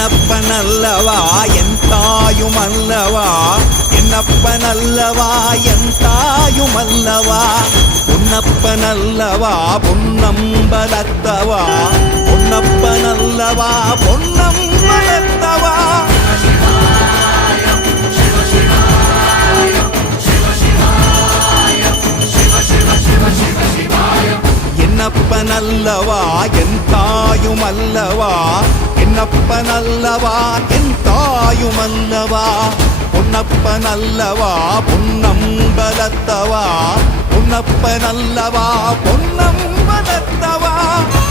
என்னப்பனல்லவா என் தாயுமல்லவா, என்னப்பனல்லவா என் தாயுமல்லவா, பொன்னப்பனல்லவா பொன்னம்பலத்தவா, பொன்னப்பனல்லவா பொன்னம்பலத்தவா. என்னப்பனல்லவா என் தாயுமல்லவா, என்னப்பனல்லவா என் தாயுமல்லவா, பொன்னப்பனல்லவா பொன்னம்பலத்தவா, பொன்னப்பனல்லவா பொன்னம்பலத்தவா.